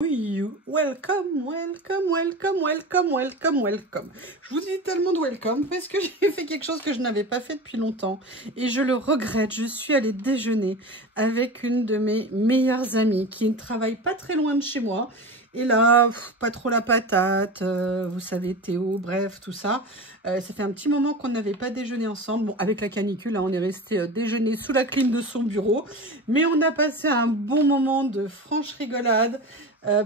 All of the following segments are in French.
Welcome, welcome, welcome, welcome, welcome, welcome. Je vous dis tellement de welcome parce que j'ai fait quelque chose que je n'avais pas fait depuis longtemps et je le regrette. Je suis allée déjeuner avec une de mes meilleures amies qui ne travaille pas très loin de chez moi. Et là, pas trop la patate, vous savez, Théo, bref, tout ça. Ça fait un petit moment qu'on n'avait pas déjeuné ensemble. Bon, avec la canicule, là, on est resté déjeuner sous la clim de son bureau. Mais on a passé un bon moment de franche rigolade.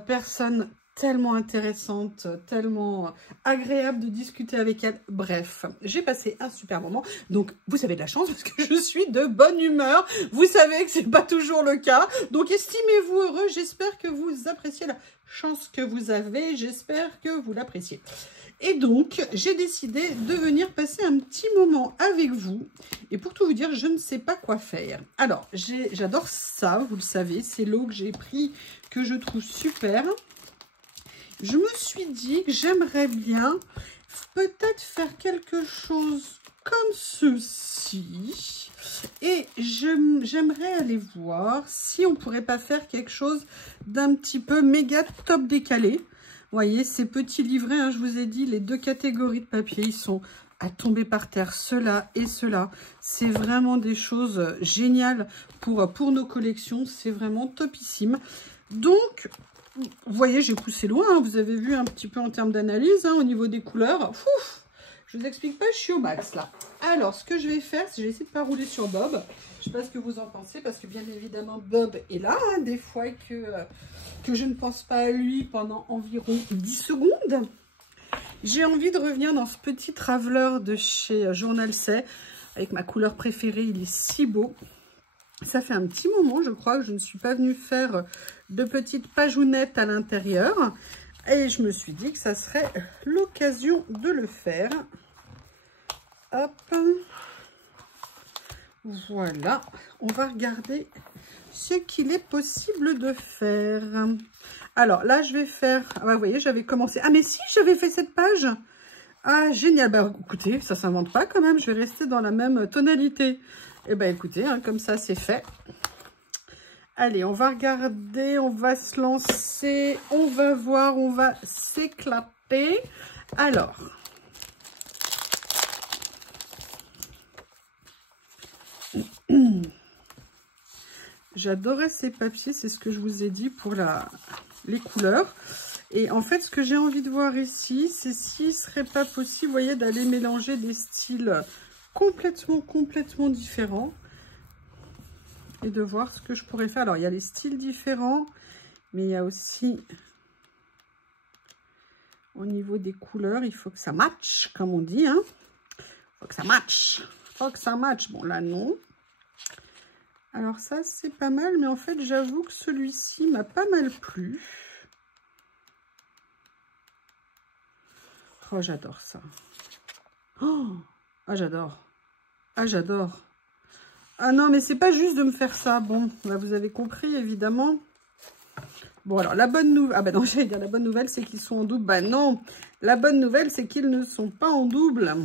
Personne tellement intéressante, tellement agréable de discuter avec elle. Bref, j'ai passé un super moment. Donc, vous avez de la chance parce que je suis de bonne humeur. Vous savez que c'est pas toujours le cas. Donc, estimez-vous heureux. J'espère que vous appréciez la chance que vous avez. J'espère que vous l'appréciez. Et donc, j'ai décidé de venir passer un petit moment avec vous. Et pour tout vous dire, je ne sais pas quoi faire. Alors, j'adore ça, vous le savez. C'est l'eau que j'ai pris, que je trouve super. Je me suis dit que j'aimerais bien peut-être faire quelque chose comme ceci. Et j'aimerais aller voir si on pourrait pas faire quelque chose d'un petit peu méga top décalé. Vous voyez, ces petits livrets, hein, je vous ai dit, les deux catégories de papier, ils sont à tomber par terre, ceux-là et ceux-là. C'est vraiment des choses géniales pour nos collections. C'est vraiment topissime. Donc, vous voyez, j'ai poussé loin. Hein, vous avez vu un petit peu en termes d'analyse, hein, au niveau des couleurs. Ouf, je vous explique pas, je suis au max là. Alors, ce que je vais faire, c'est que je vais essayer de ne pas rouler sur Bob. Je ne sais pas ce que vous en pensez, parce que bien évidemment, Bob est là. Hein, des fois que je ne pense pas à lui pendant environ 10 secondes. J'ai envie de revenir dans ce petit traveler de chez Journal C, avec ma couleur préférée. Il est si beau. Ça fait un petit moment, je crois, que je ne suis pas venue faire de petites pagounettes à l'intérieur. Et je me suis dit que ça serait l'occasion de le faire. Hop. Voilà. On va regarder ce qu'il est possible de faire. Alors là, je vais faire... Ah bah, vous voyez, j'avais commencé... Ah mais si, j'avais fait cette page. Ah, génial. Bah écoutez, ça ne s'invente pas quand même. Je vais rester dans la même tonalité. Et bah écoutez, hein, comme ça, c'est fait. Allez, on va regarder, on va se lancer, on va voir, on va s'éclater. Alors, j'adorais ces papiers, c'est ce que je vous ai dit pour les couleurs. Et en fait, ce que j'ai envie de voir ici, c'est s'il ne serait pas possible, vous voyez, d'aller mélanger des styles complètement différents. Et de voir ce que je pourrais faire. Alors, il y a les styles différents, mais il y a aussi, au niveau des couleurs, il faut que ça matche, comme on dit. Hein. Il faut que ça matche. Il faut que ça matche. Bon, là, non. Alors, ça, c'est pas mal, mais en fait, j'avoue que celui-ci m'a pas mal plu. Oh, j'adore ça. Oh, ah, j'adore. Ah, j'adore. Ah non, mais c'est pas juste de me faire ça. Bon, là, vous avez compris, évidemment. Bon, alors, la bonne nouvelle... Ah, bah non, j'allais dire la bonne nouvelle, c'est qu'ils sont en double. Bah non, la bonne nouvelle, c'est qu'ils ne sont pas en double.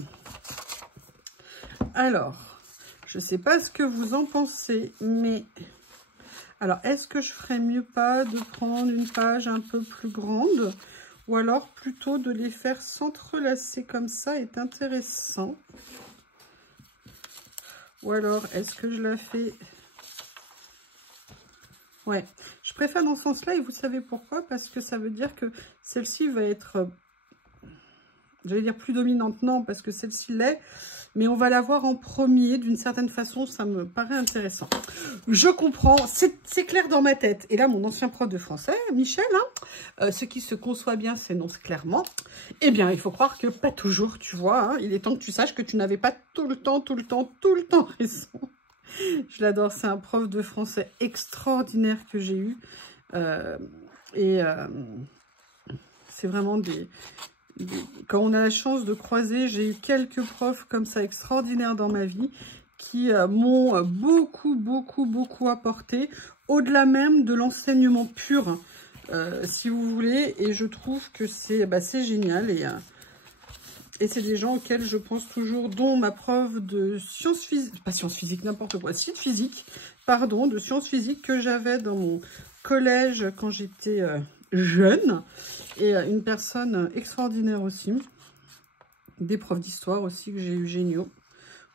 Alors, je sais pas ce que vous en pensez, mais... Alors, est-ce que je ferais mieux pas de prendre une page un peu plus grande? Ou alors, plutôt de les faire s'entrelacer comme ça est intéressant. Ou alors, est-ce que je la fais... Ouais, je préfère dans ce sens-là et vous savez pourquoi? Parce que ça veut dire que celle-ci va être, j'allais dire plus dominante, non, parce que celle-ci l'est, mais on va la voir en premier d'une certaine façon, ça me paraît intéressant. Je comprends, c'est clair dans ma tête. Et là, mon ancien prof de français, Michel, hein, ce qui se conçoit bien s'énonce clairement. Eh bien, il faut croire que pas toujours, tu vois. Hein, il est temps que tu saches que tu n'avais pas tout le temps raison. Je l'adore, c'est un prof de français extraordinaire que j'ai eu. C'est vraiment quand on a la chance de croiser, j'ai eu quelques profs comme ça extraordinaires dans ma vie qui m'ont beaucoup apporté, au-delà même de l'enseignement pur, si vous voulez. Et je trouve que c'est génial. Et c'est des gens auxquels je pense toujours, dont ma prof de sciences physiques, pas sciences physiques, n'importe quoi, si de physique, pardon, de sciences physiques que j'avais dans mon collège quand j'étais jeune et une personne extraordinaire aussi. Des profs d'histoire aussi que j'ai eu géniaux.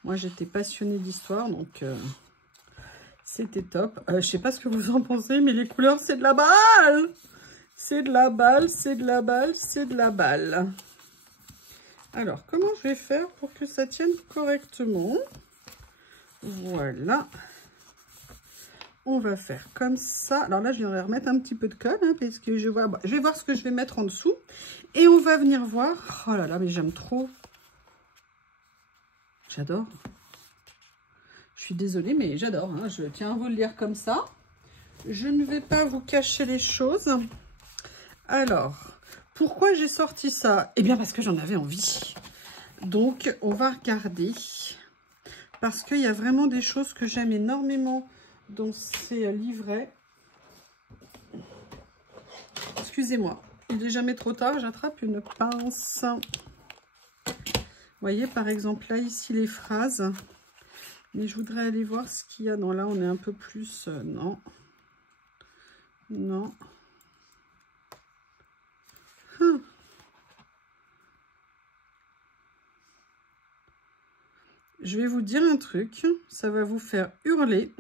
Moi, j'étais passionnée d'histoire, donc c'était top. Je sais pas ce que vous en pensez, mais les couleurs, c'est de la balle. C'est de la balle, c'est de la balle, c'est de la balle. Alors, comment je vais faire pour que ça tienne correctement? Voilà. On va faire comme ça. Alors là, je viens de remettre un petit peu de colle, hein, parce que je vais voir ce que je vais mettre en dessous. Et on va venir voir. Oh là là, mais j'aime trop. J'adore. Je suis désolée, mais j'adore. Hein. Je tiens à vous le dire comme ça. Je ne vais pas vous cacher les choses. Alors, pourquoi j'ai sorti ça? Eh bien, parce que j'en avais envie. Donc, on va regarder. Parce qu'il y a vraiment des choses que j'aime énormément dans ces livrets. Excusez-moi, il n'est jamais trop tard, j'attrape une pince. Vous voyez, par exemple, là, ici, les phrases. Mais je voudrais aller voir ce qu'il y a dans là. On est un peu plus... non. Non. Je vais vous dire un truc. Ça va vous faire hurler.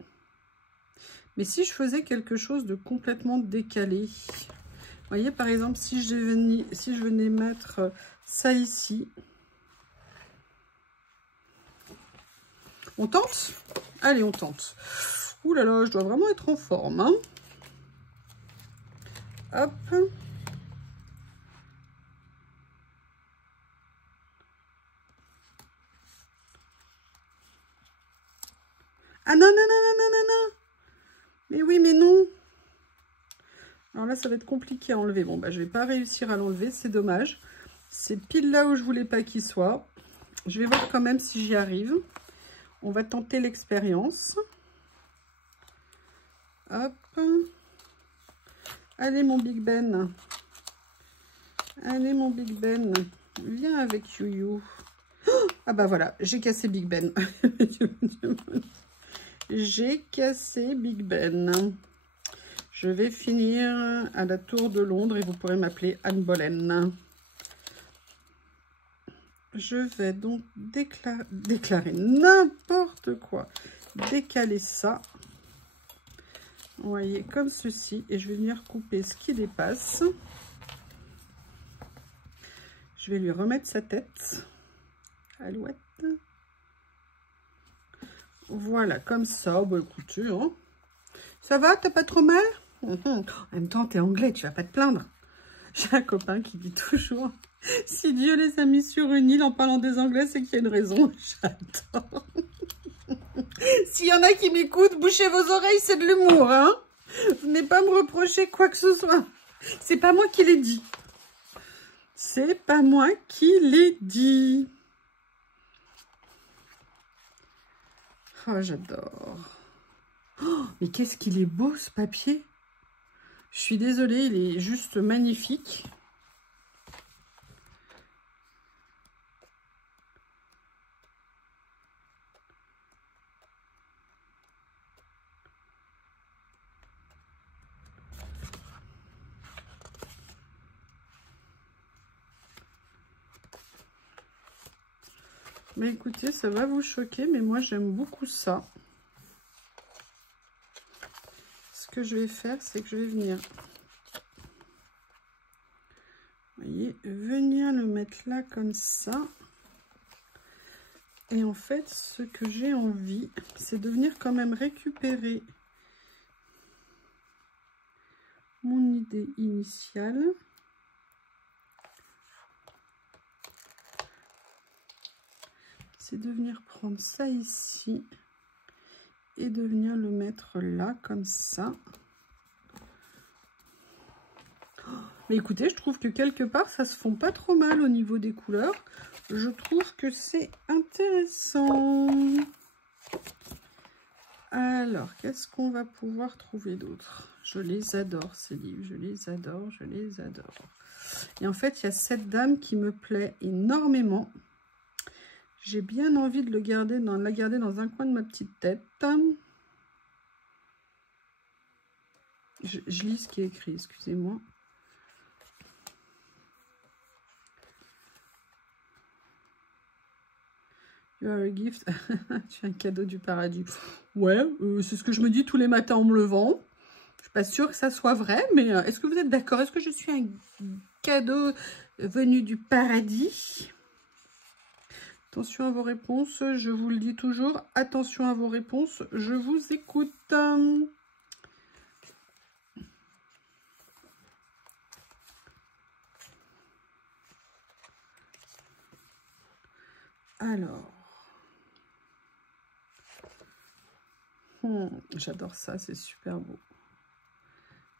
Mais si je faisais quelque chose de complètement décalé... Vous voyez, par exemple, si je venais mettre ça ici. On tente? Allez, on tente. Ouh là là, je dois vraiment être en forme. Hein. Hop. Ah non, non, non, non, non, non, non. Mais oui, mais non. Alors là, ça va être compliqué à enlever. Bon, bah, je vais pas réussir à l'enlever, c'est dommage. C'est pile là où je voulais pas qu'il soit. Je vais voir quand même si j'y arrive. On va tenter l'expérience. Hop. Allez, mon Big Ben. Allez, mon Big Ben. Viens avec Youyou. Oh, ah bah voilà, j'ai cassé Big Ben. J'ai cassé Big Ben. Je vais finir à la Tour de Londres et vous pourrez m'appeler Anne Boleyn. Je vais donc déclarer n'importe quoi. Décaler ça. Vous voyez, comme ceci. Et je vais venir couper ce qui dépasse. Je vais lui remettre sa tête. Alouette. Voilà, comme ça. Bon, écoutez, hein. Ça va, t'as pas trop mal? En même temps, t'es anglais, tu vas pas te plaindre. J'ai un copain qui dit toujours, si Dieu les a mis sur une île en parlant des Anglais, c'est qu'il y a une raison. J'adore. S'il y en a qui m'écoutent, bouchez vos oreilles, c'est de l'humour, hein. Venez pas me reprocher quoi que ce soit. C'est pas moi qui l'ai dit. C'est pas moi qui l'ai dit. Oh, j'adore. Oh, mais qu'est-ce qu'il est beau, ce papier. Je suis désolée, il est juste magnifique. Mais écoutez, ça va vous choquer, mais moi j'aime beaucoup ça. Ce que je vais faire, c'est que je vais venir, vous voyez, venir le mettre là comme ça. Et en fait, ce que j'ai envie, c'est de venir quand même récupérer mon idée initiale. C'est de venir prendre ça ici et de venir le mettre là, comme ça. Mais écoutez, je trouve que quelque part, ça se fond pas trop mal au niveau des couleurs. Je trouve que c'est intéressant. Alors, qu'est-ce qu'on va pouvoir trouver d'autre? Je les adore, ces livres. Je les adore, je les adore. Et en fait, il y a cette dame qui me plaît énormément. J'ai bien envie de la garder dans un coin de ma petite tête. Je lis ce qui est écrit, excusez-moi. You are a gift. Tu es un cadeau du paradis. Ouais, c'est ce que je me dis tous les matins en me levant. Je suis pas sûre que ça soit vrai, mais est-ce que vous êtes d'accord? Est-ce que je suis un cadeau venu du paradis? Attention à vos réponses, je vous le dis toujours. Attention à vos réponses, je vous écoute. Alors. J'adore ça, c'est super beau.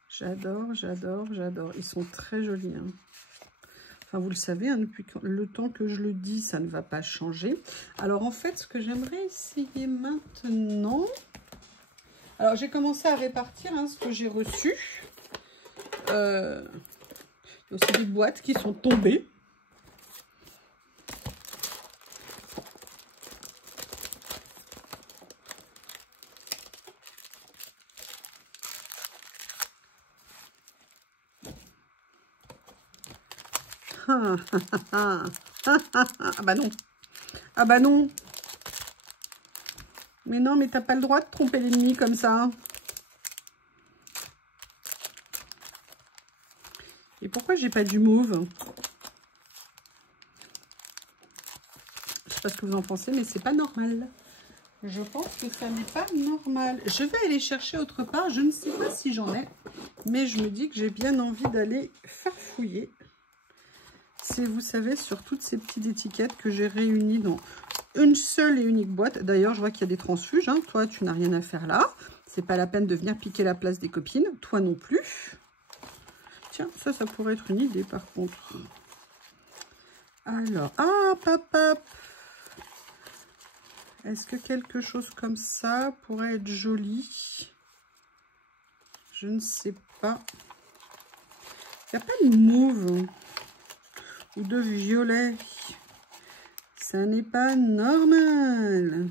J'adore, j'adore, j'adore. Ils sont très jolis. Hein. Enfin, vous le savez, hein, depuis le temps que je le dis, ça ne va pas changer. Alors, en fait, ce que j'aimerais essayer maintenant... Alors, j'ai commencé à répartir hein, ce que j'ai reçu. Il y a aussi des boîtes qui sont tombées. Ah bah non. Ah bah non. Mais non, mais t'as pas le droit de tromper l'ennemi comme ça. Et pourquoi j'ai pas du mauve? Je sais pas ce que vous en pensez, mais c'est pas normal. Je pense que ça n'est pas normal. Je vais aller chercher autre part. Je ne sais pas si j'en ai, mais je me dis que j'ai bien envie d'aller farfouiller. C'est, vous savez, sur toutes ces petites étiquettes que j'ai réunies dans une seule et unique boîte. D'ailleurs, je vois qu'il y a des transfuges. Hein. Toi, tu n'as rien à faire là. C'est pas la peine de venir piquer la place des copines. Toi non plus. Tiens, ça pourrait être une idée par contre. Alors, ah, papa. Est-ce que quelque chose comme ça pourrait être joli? Je ne sais pas. Il n'y a pas de mauve ou de violet. Ça n'est pas normal.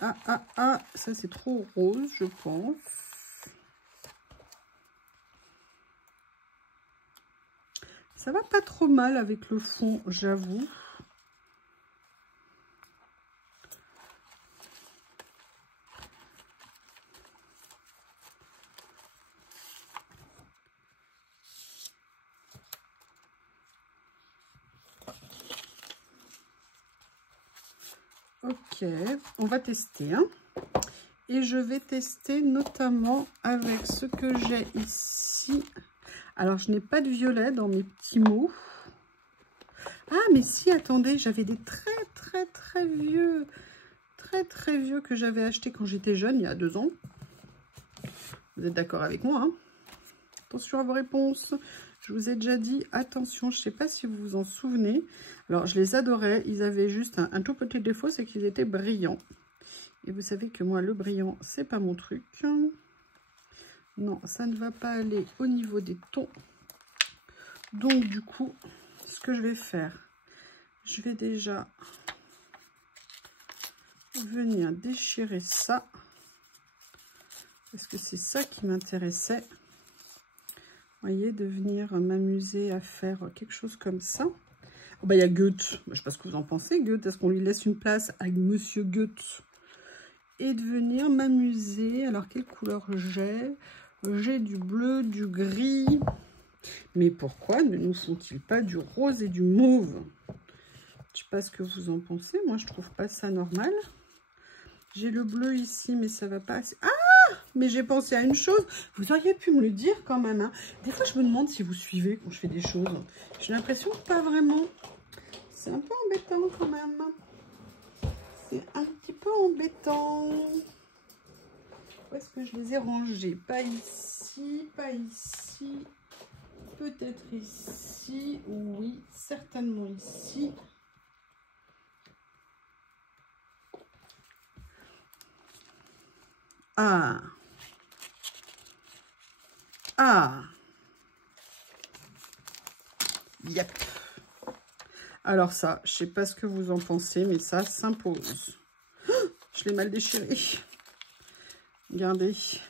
Ah, ça c'est trop rose, je pense. Ça va pas trop mal avec le fond, j'avoue. Ok, on va tester. Hein. Et je vais tester notamment avec ce que j'ai ici. Alors, je n'ai pas de violet dans mes petits mots. Ah, mais si, attendez, j'avais des très vieux que j'avais acheté quand j'étais jeune, il y a 2 ans. Vous êtes d'accord avec moi, hein? Attention à vos réponses. Je vous ai déjà dit, attention, je ne sais pas si vous vous en souvenez. Alors, je les adorais. Ils avaient juste un tout petit défaut, c'est qu'ils étaient brillants. Et vous savez que moi, le brillant, c'est pas mon truc. Non, ça ne va pas aller au niveau des tons. Donc, du coup, ce que je vais faire, je vais déjà venir déchirer ça. Parce que c'est ça qui m'intéressait. Vous voyez, de venir m'amuser à faire quelque chose comme ça. Oh bah, il y a Goethe. Je ne sais pas ce que vous en pensez, Goethe. Est-ce qu'on lui laisse une place avec Monsieur Goethe? Et de venir m'amuser. Alors, quelle couleur j'ai? J'ai du bleu, du gris. Mais pourquoi ne nous font-ils pas du rose et du mauve? Je ne sais pas ce que vous en pensez. Moi, je trouve pas ça normal. J'ai le bleu ici, mais ça va pas assez... Ah! Mais j'ai pensé à une chose. Vous auriez pu me le dire quand même. Hein. Des fois, je me demande si vous suivez quand je fais des choses. J'ai l'impression que pas vraiment. C'est un peu embêtant quand même. C'est un petit peu embêtant. Où est-ce que je les ai rangés? Pas ici, pas ici. Peut-être ici. Oui, certainement ici. Ah. Ah. Yep. Alors ça, je sais pas ce que vous en pensez, mais ça s'impose. Oh, je l'ai mal déchiré. Regardez. Vous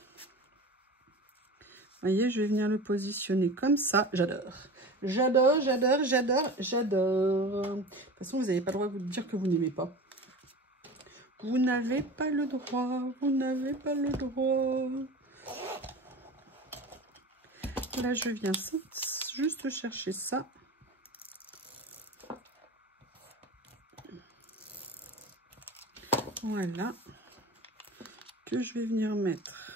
voyez, je vais venir le positionner comme ça. J'adore. J'adore, j'adore, j'adore, j'adore. De toute façon, vous n'avez pas le droit de vous dire que vous n'aimez pas. Vous n'avez pas le droit, vous n'avez pas le droit. Là, je viens juste chercher ça. Voilà. Que je vais venir mettre.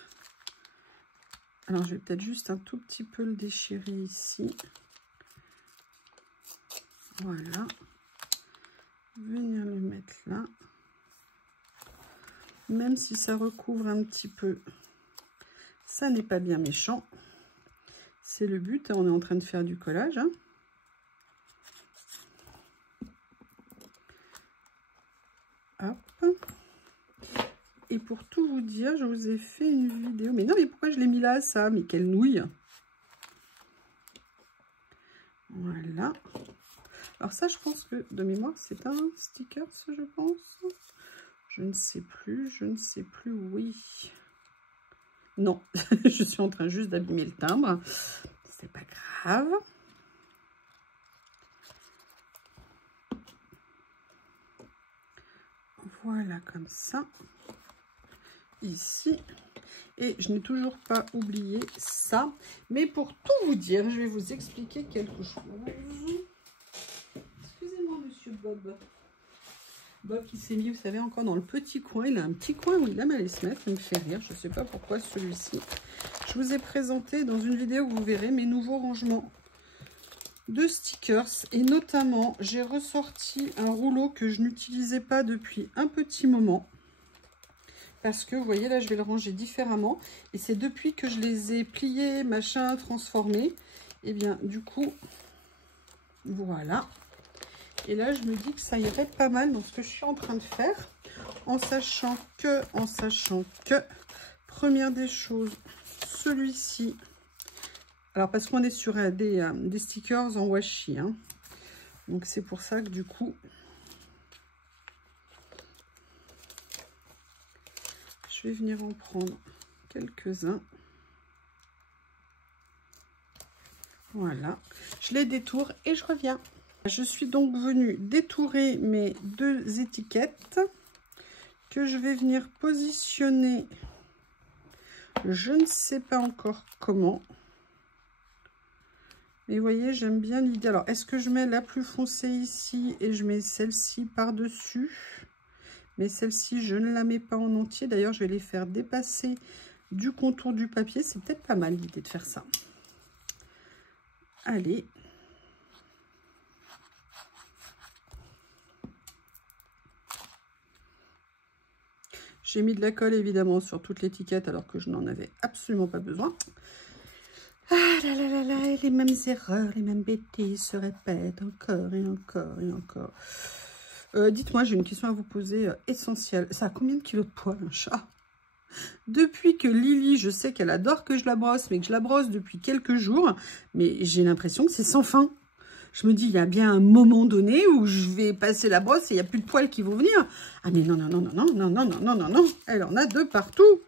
Alors, je vais peut-être juste un tout petit peu le déchirer ici. Voilà. Venir le mettre là. Même si ça recouvre un petit peu, ça n'est pas bien méchant. C'est le but, on est en train de faire du collage. Hein. Hop. Et pour tout vous dire, je vous ai fait une vidéo. Mais non, mais pourquoi je l'ai mis là, ça? Mais quelle nouille! Voilà. Alors ça, je pense que, de mémoire, c'est un sticker, je pense. Je ne sais plus, oui. Non, je suis en train juste d'abîmer le timbre. C'est pas grave. Voilà, comme ça. Ici. Et je n'ai toujours pas oublié ça. Mais pour tout vous dire, je vais vous expliquer quelque chose. Excusez-moi, monsieur Bob. Bob qui s'est mis, vous savez, encore dans le petit coin. Il a un petit coin où il aime aller se mettre. Il me fait rire. Je ne sais pas pourquoi celui-ci. Je vous ai présenté dans une vidéo, vous verrez, mes nouveaux rangements de stickers. Et notamment, j'ai ressorti un rouleau que je n'utilisais pas depuis un petit moment. Parce que, vous voyez, là, je vais le ranger différemment. Et c'est depuis que je les ai pliés, machin, transformés. Et bien, du coup, voilà. Et là, je me dis que ça irait pas mal dans ce que je suis en train de faire. En sachant que, première des choses, celui-ci. Alors, parce qu'on est sur des stickers en washi. Hein. Donc, c'est pour ça que, du coup, je vais venir en prendre quelques-uns. Voilà. Je les détourne et je reviens. Je suis donc venue détourer mes deux étiquettes que je vais venir positionner. Je ne sais pas encore comment. Mais vous voyez, j'aime bien l'idée. Alors, est-ce que je mets la plus foncée ici et je mets celle-ci par-dessus? Mais celle-ci, je ne la mets pas en entier. D'ailleurs, je vais les faire dépasser du contour du papier. C'est peut-être pas mal l'idée de faire ça. Allez. J'ai mis de la colle évidemment sur toute l'étiquette alors que je n'en avais absolument pas besoin. Ah là là là là, les mêmes erreurs, les mêmes bêtises se répètent encore et encore et encore. Dites-moi, j'ai une question à vous poser essentielle. Ça a combien de kilos de poids un chat? Depuis que Lily, je sais qu'elle adore que je la brosse, mais que je la brosse depuis quelques jours, mais j'ai l'impression que c'est sans fin. Je me dis, il y a bien un moment donné où je vais passer la brosse et il n'y a plus de poils qui vont venir. Ah mais non, non, non, non, non, non, non, non, non, non, non. Elle en a de partout.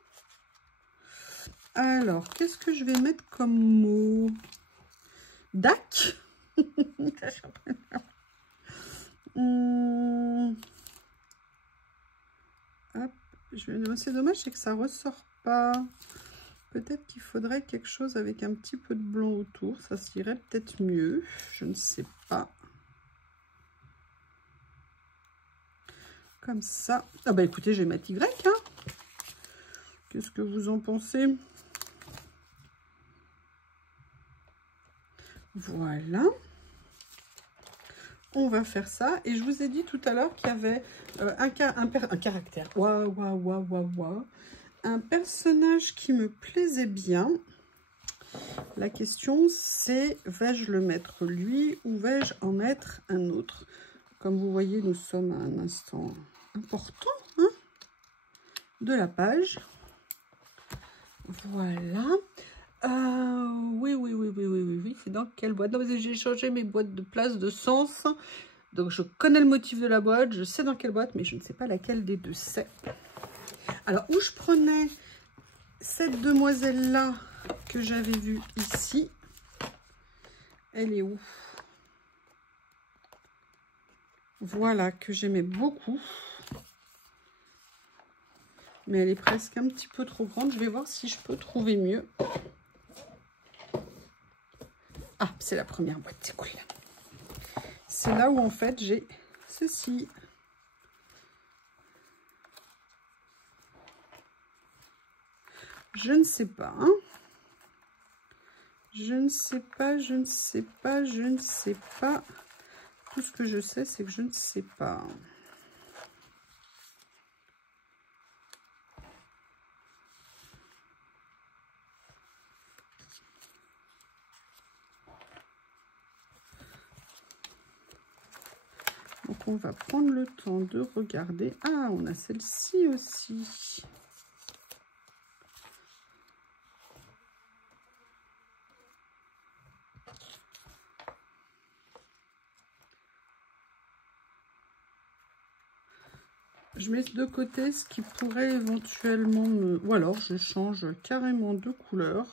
Alors, qu'est-ce que je vais mettre comme mot? Dac. Hop. C'est dommage, c'est que ça ressort pas. Peut-être qu'il faudrait quelque chose avec un petit peu de blanc autour. Ça s'irait peut-être mieux. Je ne sais pas. Comme ça. Ah bah écoutez, je vais mettre Y. Hein. Qu'est-ce que vous en pensez? Voilà. On va faire ça. Et je vous ai dit tout à l'heure qu'il y avait un caractère. Waouh, waouh, waouh, waouh, waouh. Un personnage qui me plaisait bien. La question, c'est vais-je le mettre lui ou vais-je en mettre un autre? Comme vous voyez, nous sommes à un instant important hein, de la page. Voilà. Oui. C'est dans quelle boîte? Non, j'ai changé mes boîtes de place, de sens. Donc, je connais le motif de la boîte. Je sais dans quelle boîte, mais je ne sais pas laquelle des deux c'est. Alors, où je prenais cette demoiselle-là que j'avais vue ici. Elle est où? Voilà, que j'aimais beaucoup. Mais elle est presque un petit peu trop grande. Je vais voir si je peux trouver mieux. Ah, c'est la première boîte, c'est cool. C'est là où en fait j'ai ceci. Je ne sais pas. Hein. Je ne sais pas, je ne sais pas, je ne sais pas. Tout ce que je sais, c'est que je ne sais pas. Donc, on va prendre le temps de regarder. Ah, on a celle-ci aussi. Je mets de côté ce qui pourrait éventuellement me... Ou alors, je change carrément de couleur.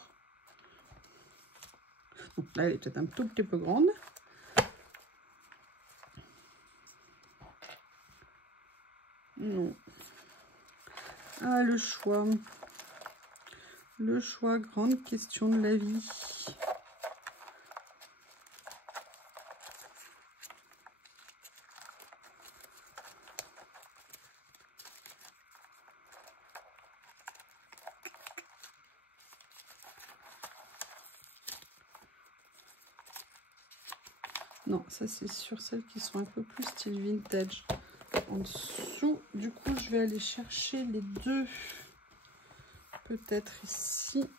Donc là, elle est peut-être un tout petit peu grande. Non. Ah, le choix. Le choix, grande question de la vie. Non, ça c'est sur celles qui sont un peu plus style vintage. En dessous, du coup, je vais aller chercher les deux. Peut-être ici.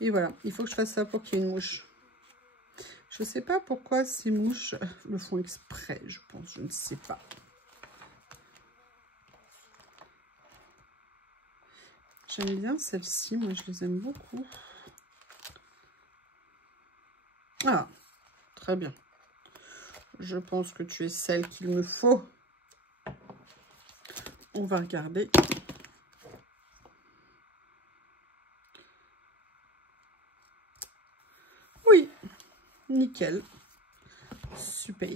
Et voilà, il faut que je fasse ça pour qu'il y ait une mouche. Je ne sais pas pourquoi ces mouches le font exprès, je pense, je ne sais pas. J'aime bien celles-ci, moi je les aime beaucoup. Ah, très bien. Je pense que tu es celle qu'il me faut. On va regarder. Oui, nickel. Super.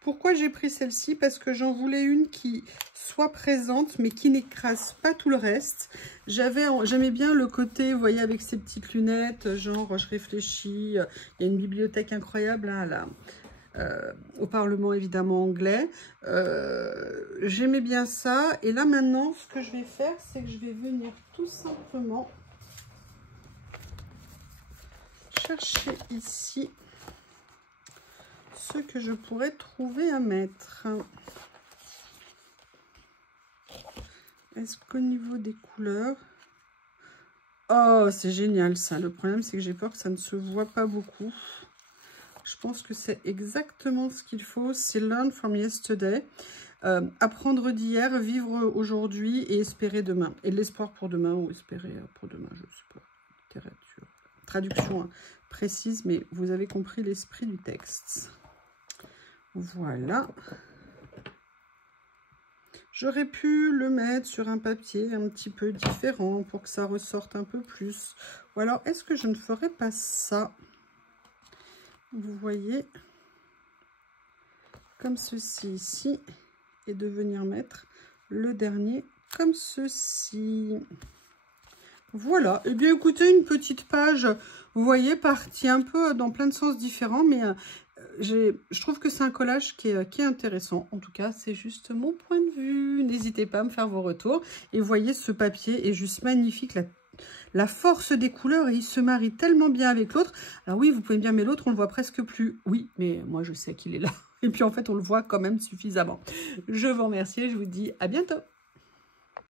Pourquoi j'ai pris celle-ci? Parce que j'en voulais une qui soit présente, mais qui n'écrase pas tout le reste. J'aimais bien le côté, vous voyez, avec ces petites lunettes, genre je réfléchis. Il y a une bibliothèque incroyable hein, là. Au Parlement évidemment anglais. J'aimais bien ça. Et là maintenant, ce que je vais faire, c'est que je vais venir tout simplement chercher ici ce que je pourrais trouver à mettre. Est-ce qu'au niveau des couleurs... Oh, c'est génial ça. Le problème, c'est que j'ai peur que ça ne se voit pas beaucoup. Je pense que c'est exactement ce qu'il faut. C'est Learn from Yesterday. Apprendre d'hier, vivre aujourd'hui et espérer demain. Et l'espoir pour demain ou espérer pour demain, je ne sais pas. Littérature. Traduction hein, précise, mais vous avez compris l'esprit du texte. Voilà. J'aurais pu le mettre sur un papier un petit peu différent pour que ça ressorte un peu plus. Ou alors, est-ce que je ne ferais pas ça? Vous voyez, comme ceci ici, et de venir mettre le dernier comme ceci. Voilà, et bien écoutez, une petite page, vous voyez, partie un peu dans plein de sens différents, mais je trouve que c'est un collage qui est intéressant. En tout cas, c'est juste mon point de vue. N'hésitez pas à me faire vos retours. Et vous voyez, ce papier est juste magnifique. La force des couleurs, et il se marie tellement bien avec l'autre. Alors oui, vous pouvez me dire, mais l'autre, on le voit presque plus. Oui, mais moi, je sais qu'il est là. Et puis, en fait, on le voit quand même suffisamment. Je vous remercie et je vous dis à bientôt.